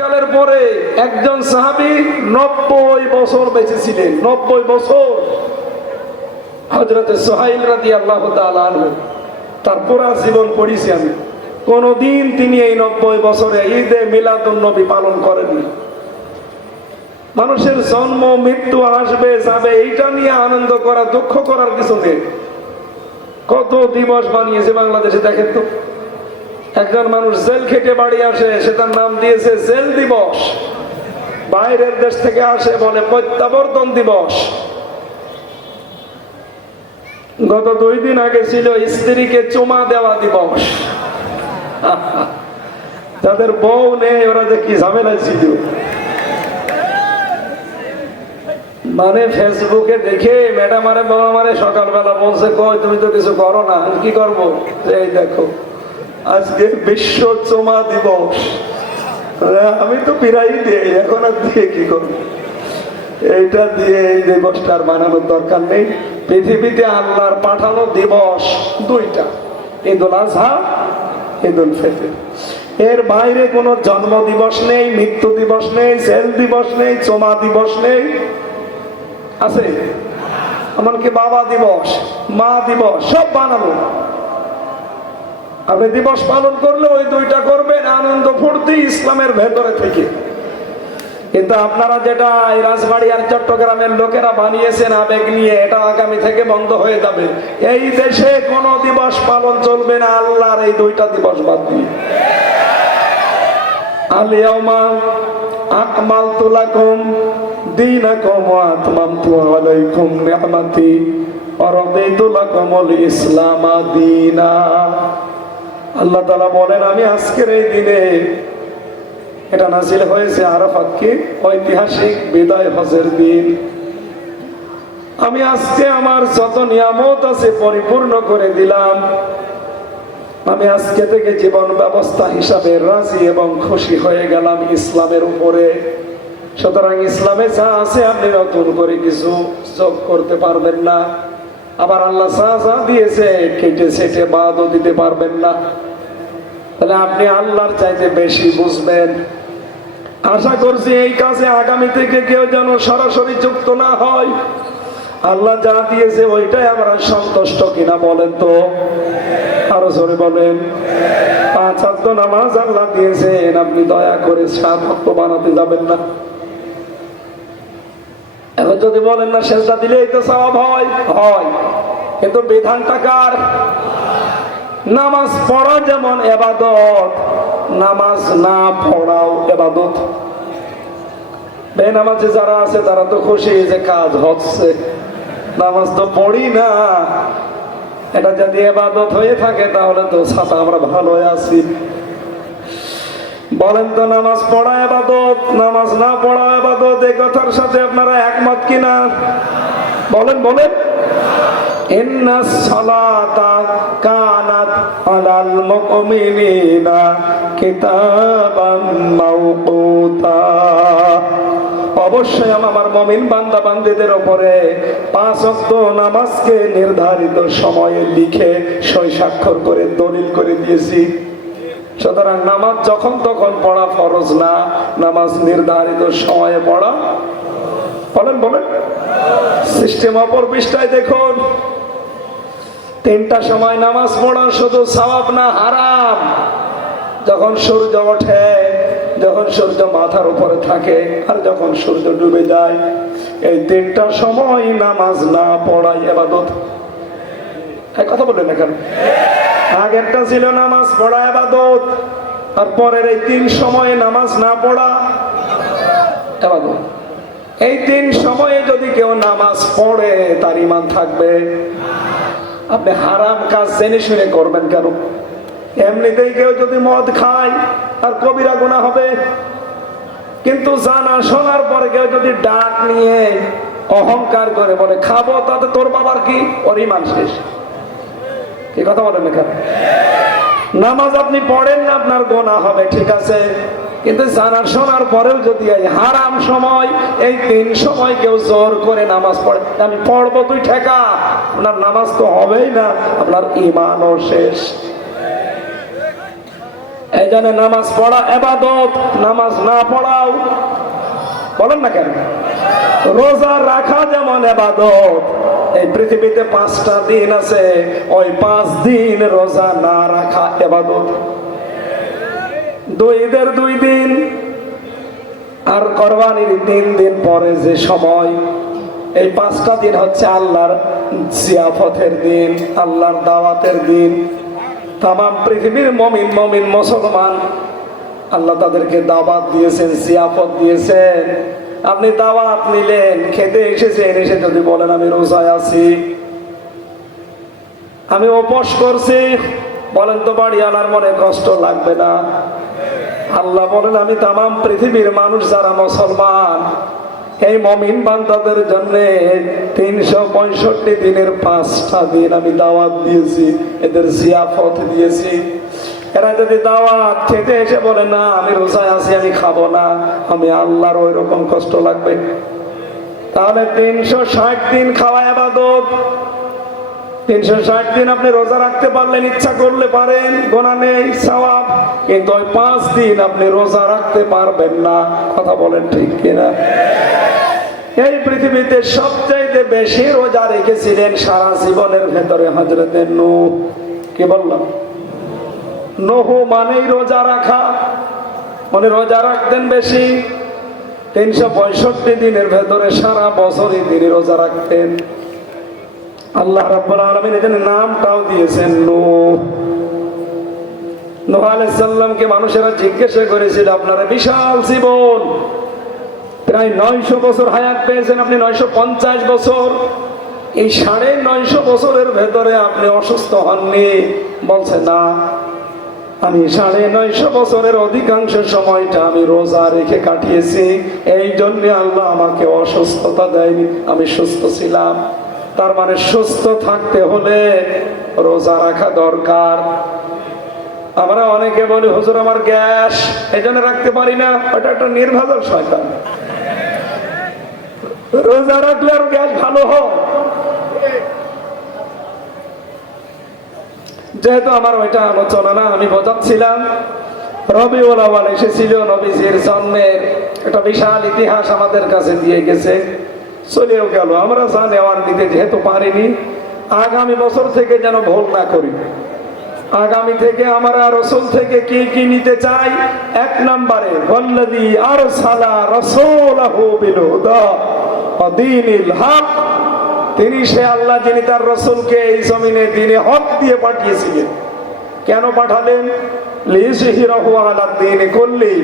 কালের পরে একজন সাহাবী 90 বছর বেঁচে ছিলেন। 90 বছর। হযরতে সুহাইল রাদিয়াল্লাহু তাআলা আনহু, তার পুরা জীবন পড়েছি আমি, কোনদিন তিনি এই 90 বছরে ঈদে মিলাদুন নবী পালন করেননি। মানুষের জন্ম মৃত্যু আসবে যাবে, এইটা নিয়ে আনন্দ করা, দুঃখ করার কিছু নেই। কত দিবস বানিয়েছে বাংলাদেশে দেখেন তো। একজন মানুষ জেল খেটে বাড়ি আসে, সে তার নাম দিয়েছে জেল দিবস। বাইরের দেশ থেকে আসে বলে প্রত্যাবর্তন দিবস। গত 2 দিন আগে ছিল স্ত্রীকে চুমা দেওয়া দিবস। যাদের বউ নেই ওরা যে কি ঝামেলা ছিল। মানে ফেসবুকে দেখে ম্যাডাম আরে বাবা মারে সকালবেলা বলছে, কই তুমি তো কিছু করো না, কি করবো? এই দেখো আজকে বিশ্ব চুমা দিবস। আমি তো পিরাই দিই, এখন আর দিয়ে কি করবো? এইটা দিয়ে এই দিবসটার বানানোর দরকার নেই। পৃথিবীতে আল্লাহর পাঠানো দিবস 2টা, ঈদুল আজহা, ঈদুল ফিতর। এর বাইরে কোনো জন্ম দিবস নেই, মৃত্যু দিবস নেই, জেল দিবস নেই, চুমা দিবস নেই। আছে এমনকি বাবা দিবস, মা দিবস সব বানানো। আপনি দিবস পালন করলে ওই 2টা করবেন আনন্দ ফুর্তি ইসলামের ভেতরে থেকে। কিন্তু আপনারা যেটা এই রাজবাড়ী আর চট্টগ্রামের লোকেরা বানিয়েছেন আবেগ নিয়ে, এটা আগামী থেকে বন্ধ হয়ে যাবে। এই দেশে কোনো দিবস পালন চলবে না আল্লাহর এই 2টা দিবস বাদ দিয়ে। আল ইয়াউমা আকমালতু লাকুম দীনাকুম ওয়া আতমামতু আলাইকুম নি'মাতি ওয়া রাদিতু লাকুমুল ইসলাম দীনা। আল্লাহ তাআলা বলেন, আমি আজকের এই দিনে, এটা নাযিল হয়েছে আরাফাত কি ঐতিহাসিক বিদায় হজের দিন, আমি আজকে আমার যত নিয়ামত আছে পরিপূর্ণ করে দিলাম। আমি আজকে থেকে জীবন ব্যবস্থা হিসাবে রাজি এবং খুশি হয়ে গেলাম ইসলামের উপরে। সুতরাং ইসলামে যা আছে আপনি নতুন করে কিছু যোগ করতে পারবেন না। আবার আল্লাহ যা দিয়েছে কেটে সেটে বাদও দিতে পারবেন না। তাহলে আপনি আল্লাহর চাইতে বেশি বুঝবেন। আশা করছি এই কাজে আগামী থেকে কেউ যেন সরাসরি যুক্ত না হয়। আল্লাহ যা দিয়েছে ওইটাই আমরা সন্তুষ্ট কিনা বলেন তো? আরো জোরে বলেন। 5 ওয়াক্ত নামাজ আল্লাহ দিয়েছেন, আপনি দয়া করে 7 ওয়াক্ত বানাতে যাবেন না। এখন যদি বলেন না সেজদা দিলেই তো সওয়াব হয়, কিন্তু বিধানটা কার? নামাজ পড়া যেমন ইবাদত, নামাজ না পড়াও ইবাদত। বেনামাজি যারা আছে তারা তো খুশি যে কাজ হচ্ছে, নামাজ তো পড়ি না। এটা যদি ইবাদত হয়ে থাকে তাহলে তো ছাতা আমরা ভালো আছি। বলেন তো নামাজ পড়া ইবাদত, নামাজ না পড়া ইবাদত, এই কথার সাথে আপনারা একমত কিনা? বলেন বলেন। ইন্নাস সালাতা কানাত আলাল মুমিনিনা কিতাবাম মাওকুতা। অবশ্যই আমার মুমিন বান্দা বান্দীদের উপরে 5 ওয়াক্ত নামাজকে নির্ধারিত সময়ে লিখে সই স্বাক্ষর করে দলিল করে দিয়েছি। সুতরাং নামাজ যখন তখন পড়া ফরজ না, নামাজ নির্ধারিত সময়ে পড়া। বলেন বলেন। সিস্টেম অপর পৃষ্ঠায় দেখুন, 3টা সময় নামাজ পড়া শুধু সওয়াব না, হারাম। যখন সূর্য ওঠে, যখন সূর্য মাথার উপরে থাকে, আর যখন সূর্য ডুবে যায়, এই 3টা সময় নামাজ না পড়াই ইবাদত। এই কথা বলেন না কেন? আগেরটা ছিল নামাজ পড়া ইবাদত, আর পরের এই 3 সময়ে নামাজ না পড়া ইবাদত। এই 3 সময়ে যদি কেউ নামাজ পড়ে তার ঈমান থাকবে। আপনি হারাম কাজ জেনে শুনে করবেন কেন? এমনিতেই কেউ যদি মদ খায় আর কবিরা গুনাহ হবে, কিন্তু জানা শোনার পরে কেউ যদি ডাক নিয়ে অহংকার করে বলে খাবো, তাতে তোর বাবার কি? ওর ঈমান শেষ। কি কথা বলেন না কেন? নামাজ আপনি পড়েন না, আপনার গুনাহ হবে, ঠিক আছে, কিন্তু জানা শোনার পরেও যদি এই হারাম সময়, এই 3 সময় কেউ জোর করে নামাজ পড়ে, আমি পড়বো তুই ঠেকা, আপনার নামাজ তো হবেই না, আপনার ঈমানও শেষ। এই জন্য নামাজ পড়া ইবাদত, নামাজ না পড়াও বলেন না কেন? রোজা রাখা যেমন ইবাদত, এই পৃথিবীতে 5টা দিন আছে, ওই 5 দিন রোজা না রাখা ইবাদত। 2 ঈদের 2 দিন আর কোরবানির 3 দিন পরে যে সময়, এই 5টা দিন হচ্ছে আল্লাহর জিয়াফতের দিন, আল্লাহর দাওয়াতের দিন। তামাম পৃথিবীর মুমিন মুসলমান আল্লাহ তাদেরকে দাওয়াত দিয়েছেন, জিয়াফত দিয়েছেন। আপনি দাওয়াত নিলেন, খেতে এসেছেন, এসে যদি বলেন আমি রোজায় আছি, আমি উপোস করছি, বলেন তো বাড়িওয়ালার মনে কষ্ট লাগবে না? আল্লাহ বলেন আমি তামাম পৃথিবীর মানুষ যারা মুসলমান, এই মুমিন বান্দাদের জন্য 365 দিনের 5টা দিন আমি দাওয়াত দিয়েছি, এদের জিয়াফত দিয়েছি। এরা যদি দাওয়াত খেতে এসে বলে না আমি রোজায় আছি, আমি খাবো না, আমি আল্লাহর ওই রকম কষ্ট লাগবে। তাহলে 360 দিন খাওয়া ইবাদত। 360 দিন আপনি রোজা রাখতে পারলেন, ইচ্ছা করলে পারেন, গোনা নেই, সওয়াব। কিন্তু ওই 5 দিন আপনি রোজা রাখতে পারবেন না। কথা বলেন ঠিক কিনা? এই পৃথিবীতে সবচাইতে বেশি রোজা রেখেছিলেন সারা জীবনের ভেতরে হযরতে নূহ। কি বললাম? নূহ মানেই রোজা রাখা, মানে রোজা রাখতেন বেশি। 365 দিনের ভেতরে সারা বছরই তিনি রোজা রাখতেন। আল্লাহ রাব্বুল আলামিন এর নামটাও দিয়েছেন নূহ। নূহ আলাইহিস সালামকে মানুষেরা জিজ্ঞাসা করেছিল আপনারা বিশাল জীবন, প্রায় 900 বছর হায়াত পেয়েছেন, আপনি 950 বছর, এই 950 বছরের ভেতরে আপনি অসুস্থ হননি? বলছে না, আমি 950 বছরের অধিকাংশ সময়টা আমি রোজা রেখে কাটিয়েছি, এই জন্য আল্লাহ আমাকে অসুস্থতা দেয়নি, আমি সুস্থ ছিলাম। তার মানে সুস্থ থাকতে হলে রোজা রাখা দরকার। আমরা অনেকে বলি হুজুর আমার গ্যাস, এই জন্য রাখতে পারি না, ওটা একটা নির্ভেজাল শয়তান। রোজা রাখলে আর গ্যাস ভালো হয়। যেহেতু আমার ওইটা আলোচনা না, আমি বোঝাচ্ছিলাম রবিউল আউয়াল এসেছিল, নবীজির জন্মের একটা বিশাল ইতিহাস আমাদের কাছে দিয়ে গেছে, চলেও গেল। আমরা যা নেওয়ার নিতে যেহেতু পারিনি, আগামী বছর থেকে যেন ভুল না করি। আগামী থেকে আমরা রাসূল থেকে কি কি নিতে চাই? 1 নম্বরে ওয়াল্লাযী আরসালা রাসূলাহু বিল হুদা ওয়া দীনিল হক, তিনি সে আল্লাহ যিনি তার রাসূলকে এই জমিনে দ্বীনে হক দিয়ে পাঠিয়েছিলেন। কেন পাঠালেন? লিইয়ুযহিরাহু আলা দ্বীনি কুল্লি,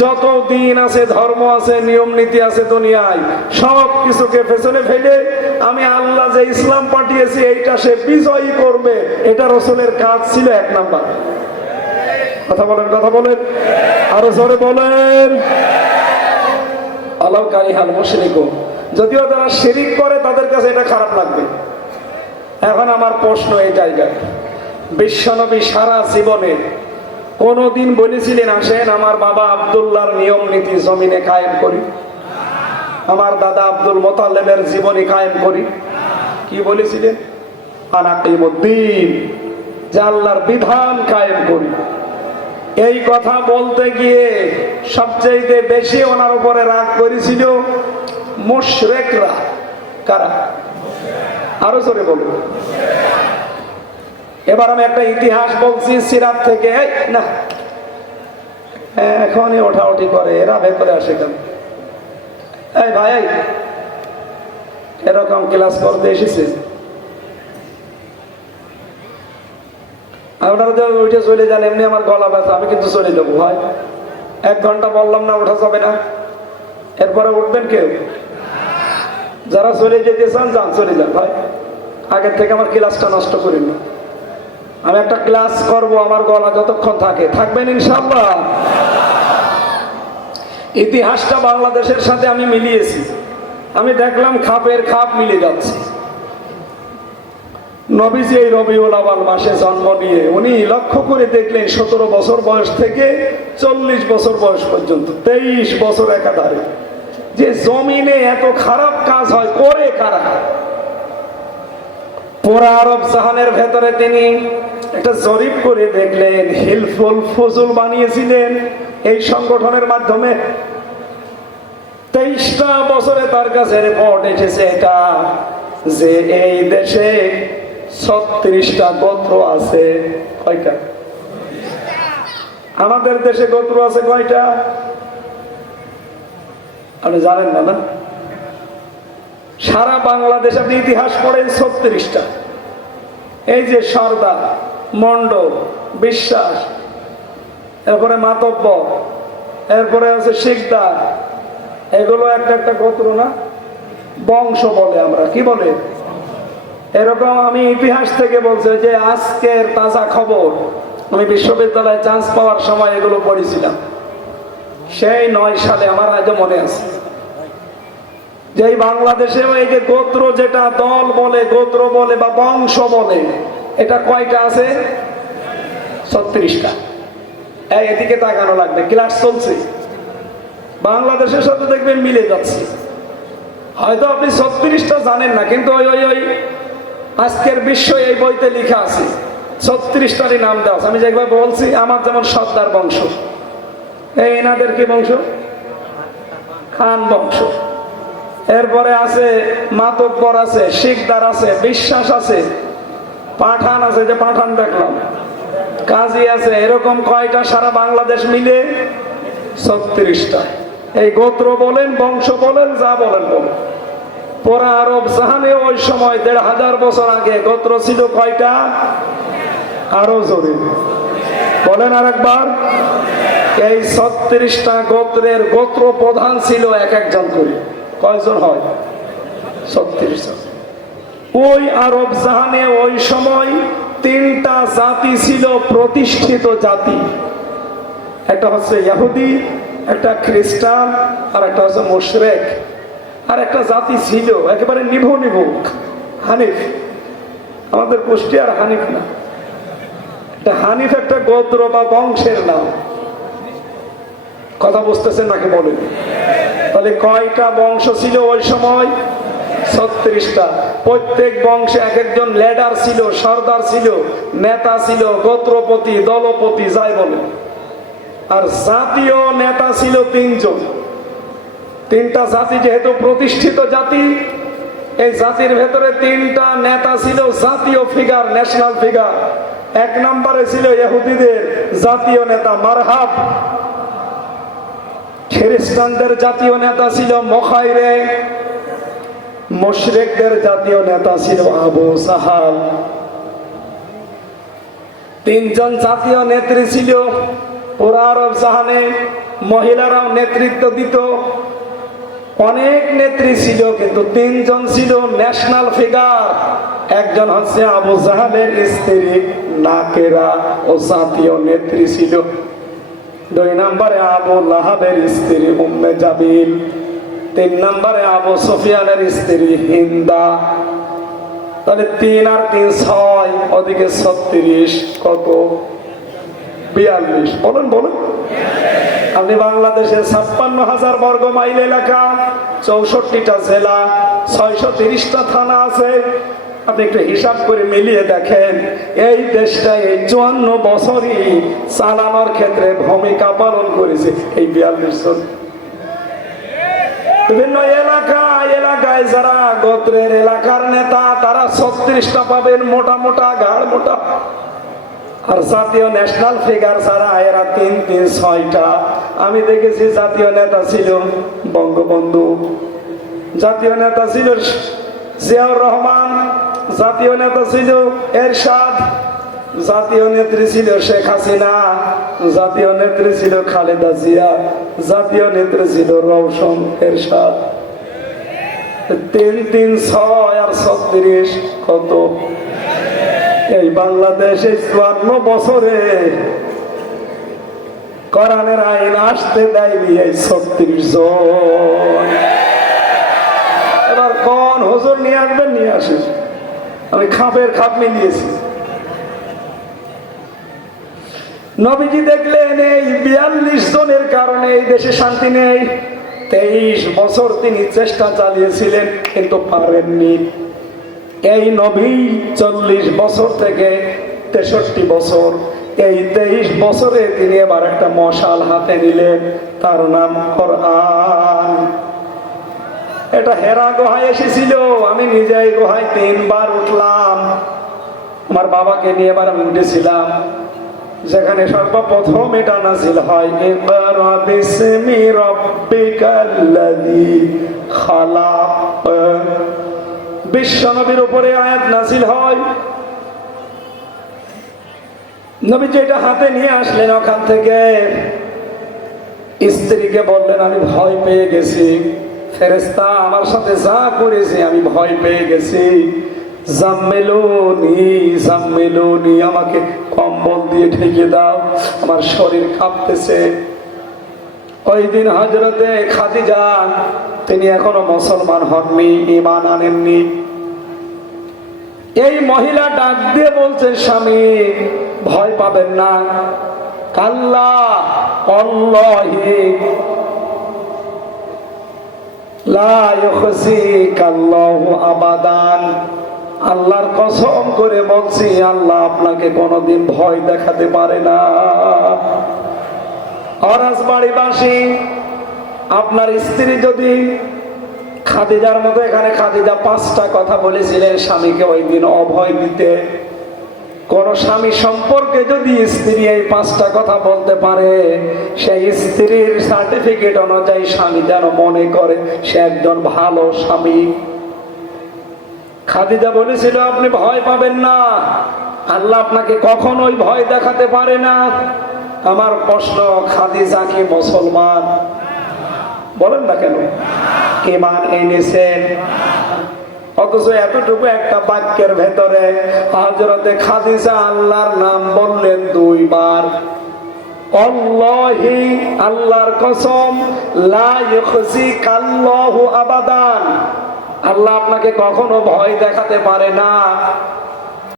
যত দিন আছে, ধর্ম আছে, নিয়ম নীতি আছে দুনিয়ায়, সব কিছুকে পেছনে ফেলে আমি আল্লাহ যে ইসলাম পাঠিয়েছি এইটা সে বিজয়ী করবে, এটা রাসূলের কাজ ছিল 1 নাম্বার। কথা বলেন, কথা বলেন, আরো জোরে বলেন। আলাউ কারিহাল মুশরিকুন, যদিও তারা শিরিক করে তাদের কাছে এটা খারাপ লাগবে। এখন আমার প্রশ্ন এই জায়গায়, বিশ্বনবী সারা জীবনে কোনদিন বলেছিলেন আসেন আমার বাবা আব্দুল্লাহর নিয়ম নীতি জমিনে কায়েম করি, আমার দাদা আব্দুল মুতাল্লিবের জীবনী কায়েম করি? কি বলেছিলেন? আনাকিমুদ্দিন, যে আল্লাহর বিধান কায়েম করি। এই কথা বলতে গিয়ে সবচেয়ে বেশি ওনার উপরে রাগ করেছিল মুশরিকরা। কারা? আরো জোরে বলুন। এবার আমি একটা ইতিহাস বলছি সিরাত থেকে। না, এখনই ওঠাউঠি করে, এরা ভেতরে আসে কেন? এই ভাই, এরকম ক্লাস করতে এসেছে, আপনারা যদি উঠে চলে যান, এমনি আমার গলা ব্যথা, আমি কিন্তু চলে যাবো ভাই। 1 ঘন্টা বললাম না, ওঠা যাবে না। এরপরে উঠবেন কেউ? যারা চলে যেতে চান যান, চলে যান ভাই, আগের থেকে আমার ক্লাসটা নষ্ট করেন না। আমি একটা ক্লাস করব, আমার গলা যতক্ষণ থাকে, থাকবেন ইনশাআল্লাহ। ইতিহাসটা বাংলাদেশের সাথে আমি মিলিয়েছি, আমি দেখলাম খাপের খাপ মিলে যাচ্ছে। নবীজি এই রবিউল আউয়াল মাসে জন্ম নিয়ে উনি লক্ষ্য করে দেখলেন 17 বছর বয়স থেকে 40 বছর বয়স পর্যন্ত 23 বছর একাধারে যে জমিনে এত খারাপ কাজ হয়, করে কারা? পুরা আরব জাহানের ভেতরে তিনি একটা জরিপ করে দেখলেন হিলফুল ফজল বানিয়েছিলেন এই সংগঠনের মাধ্যমে। 23টা বছরে তার কাছে রিপোর্ট এসেছে এটা যে এই দেশে 36টা গোত্র আছে। কয়টা? আমাদের দেশে গোত্র আছে কয়টা আপনি জানেন না? না, সারা বাংলাদেশ আপনি ইতিহাস পড়েন 36টা। এই যে সর্দার, মন্ডল, বিশ্বাস, এরপরে মাতব্বর, এরপরে আছে শিকদার, এগুলো একটা একটা গোত্র না, বংশ বলে আমরা, কি বলে? এরকম আমি ইতিহাস থেকে বলছি যে আজকের তাজা খবর, আমি বিশ্ববিদ্যালয়ে চান্স পাওয়ার সময় এগুলো পড়েছিলাম সেই 9 সালে, আমার আজও মনে আছে যে এই বাংলাদেশেও এই যে গোত্র, যেটা দল বলে, গোত্র বলে বা বংশ বলে, এটা কয়টা আছে? 36টা। এদিকে তাকানো লাগবে, ক্লাস চলছে, বাংলাদেশের সাথে দেখবেন মিলে যাচ্ছে। হয়তো আপনি 36টা জানেন না, কিন্তু ওই ওই ওই আজকের বিশ্ব এই বইতে লেখা আছে 36টারই নাম দেওয়া আছে। আমি যেভাবে বলছি, আমার যেমন সর্দার বংশ, এই এনাদের কি বংশ? খান বংশ। এরপরে আছে মাতব্বর আছে, শিকদার আছে, বিশ্বাস আছে, পাঠান আছে, যে পাঠান দেখলাম, কাজী আছে। এরকম কয়টা সারা বাংলাদেশ মিলে? 36টা। এই গোত্র বলেন, বংশ বলেন, যা বলেন বলেন। পুরা আরব জাহানে ওই সময় 1500 বছর আগে গোত্র ছিল কয়টা? আরো জোরে বলেন আর একবার। এই 36টা গোত্রের গোত্র প্রধান ছিল এক একজন করে। কয়জন হয়? 36 জন। ওই আরব জাহানে ওই সময় 3টা জাতি ছিল প্রতিষ্ঠিত জাতি। একটা হচ্ছে ইহুদি, একটা খ্রিস্টান, আর একটা হচ্ছে মুশরিক। আর একটা জাতি ছিল একেবারে নিভুক, হানিফ। আমাদের কুষ্টিয়ার হানিফ না, হানিফ একটা গোত্র বা বংশের নাম। কথা বুঝতেছেন নাকি বলেন? তাহলে কয়টা বংশ ছিল ওই সময়? 36টা। প্রত্যেক বংশে এক একজন লিডার ছিল, সর্দার ছিল, নেতা ছিল, গোত্রপতি, দলপতি, যাই বলে। আর জাতীয় নেতা ছিল 3 জন। 3টা জাতি যেহেতু প্রতিষ্ঠিত জাতি, এই জাতির ভেতরে 3টা নেতা ছিল জাতীয় ফিগার, ন্যাশনাল ফিগার। 1 নম্বরে ছিল ইহুদিদের জাতীয় নেতা মারহাব। খ্রিস্টানদের জাতীয় নেতা ছিল মুখাইরে। মুশরিকদের জাতীয় নেতা ছিল আবু সাহাল। 3 জন জাতীয় নেত্রী ছিল। পুরা আরব জাহানে মহিলারাও নেতৃত্ব দিত, অনেক নেত্রী ছিল, কিন্তু 3 জন ছিল ন্যাশনাল ফিগার। একজন হচ্ছে আবু জাহালের স্ত্রী নাকেরা, ও জাতীয় নেত্রী ছিল। 2 নম্বরে আবু লাহাবের স্ত্রী উম্মে জাবিল। 3 নম্বরে আবু সুফিয়ানের স্ত্রী হিন্দা। তাহলে 3 আর 3 6, ওদিকে 36, কত? 42। বলুন বলুন। আপনি বাংলাদেশের 56,000 বর্গ মাইল এলাকা, 64টা জেলা, 630টা থানা আছে। আপনি একটু হিসাব করে মিলিয়ে দেখেন, এই দেশটা এই 54 বছরই চালানোর ক্ষেত্রে ভূমিকা পালন করেছে এই 42 জন। বিভিন্ন এলাকায় যারা গোত্রের এলাকার নেতা, তারা 36টা পাবেন, মোটা মোটা, গাঢ় মোটা। আর জাতীয় ন্যাশনাল ফিগার যারা, এরা 3 3 6টা। আমি দেখেছি জাতীয় নেতা ছিল বঙ্গবন্ধু, জাতীয় নেতা ছিল জিয়াউর রহমান, জাতীয় নেতা ছিল এরশাদ, জাতীয় নেত্রী ছিল শেখ হাসিনা, জাতীয় নেত্রী ছিল খালেদা জিয়া, জাতীয় নেত্রী ছিল রওশন এরশাদ। 3 3 6 আর 36, কত? এই বাংলাদেশে 54 বছরে কোরআনের আইন আসতে দেয়নি এই 36 জন। এবার কোন হুজুর নিয়ে আসবেন, নিয়ে আসেন, আমি খাপের খাপ মিলিয়েছি। নবীজি দেখলেন এই 42 জনের কারণে এই দেশে শান্তি নেই। 23 বছর তিনি চেষ্টা চালিয়েছিলেন, কিন্তু পারেননি। এই নবী 40 বছর থেকে 63 বছর। এই 23 বছরে তিনি এবার একটা মশাল হাতে নিলেন, তার নাম কোরআন। এটা হেরা গুহায় এসেছিল। আমি নিজেই গুহায় 3 বার উঠলাম। আমার বাবাকে নিয়ে এবার আমি উঠেছিলাম, যেখানে সর্বপ্রথম এটা নাযিল হয়, ইকরা বিসমি রাব্বিকাল্লাযী খালাক। বিশ্বনবীর উপরে আয়াত নাযিল হয়। নবী যেটা হাতে নিয়ে আসলেন, ওখান থেকে স্ত্রীকে বললেন, আমি ভয় পেয়ে গেছি, ফেরেশতা আমার সাথে যা করেছে আমি ভয় পেয়ে গেছি, জাম্মিলুনি জাম্মিলুনি, আমাকে কম্বল দিয়ে ঢেকে দাও, আমার শরীর কাঁপতেছে। ওই দিন হযরতে খাদিজা, তিনি এখনো মুসলমান হননি, ঈমান আনেননি। এই মহিলা ডাক দিয়ে বলছে, স্বামী ভয় পাবেন না, কাল্লা আল্লাহি লা ইউখজিকাল্লাহু আবাদান, আল্লাহর কসম করে বলছি, আল্লাহ আপনাকে কোনোদিন ভয় দেখাতে পারে না। আর রাজবাড়িবাসী, আপনার স্ত্রী যদি খাদিজার মতো, এখানে খাদিজা 5টা কথা বলেছিলেন স্বামীকে ওই দিন অভয় দিতে। কোন স্বামী সম্পর্কে যদি স্ত্রী এই 5টা কথা বলতে পারে, সেই স্ত্রীর সার্টিফিকেট অনুযায়ী স্বামী যেন মনে করে সে একজন ভালো স্বামী। খাদিজা বলেছিল, আপনি ভয় পাবেন না, আল্লাহ আপনাকে কখনোই ভয় দেখাতে পারে না। আমার প্রশ্ন, খাদিজা কি মুসলমান? বলেন না কেন? ঈমান এনেছেন, অথচ এতটুকু একটা বাক্যের ভেতরে হযরতে খাদিজা আল্লাহর নাম বললেন 2 বার। আল্লাহি, আল্লাহর কসম, লা ইউখজিকাল্লাহু আবাদান, আল্লাহ আপনাকে কখনো ভয় দেখাতে পারে না।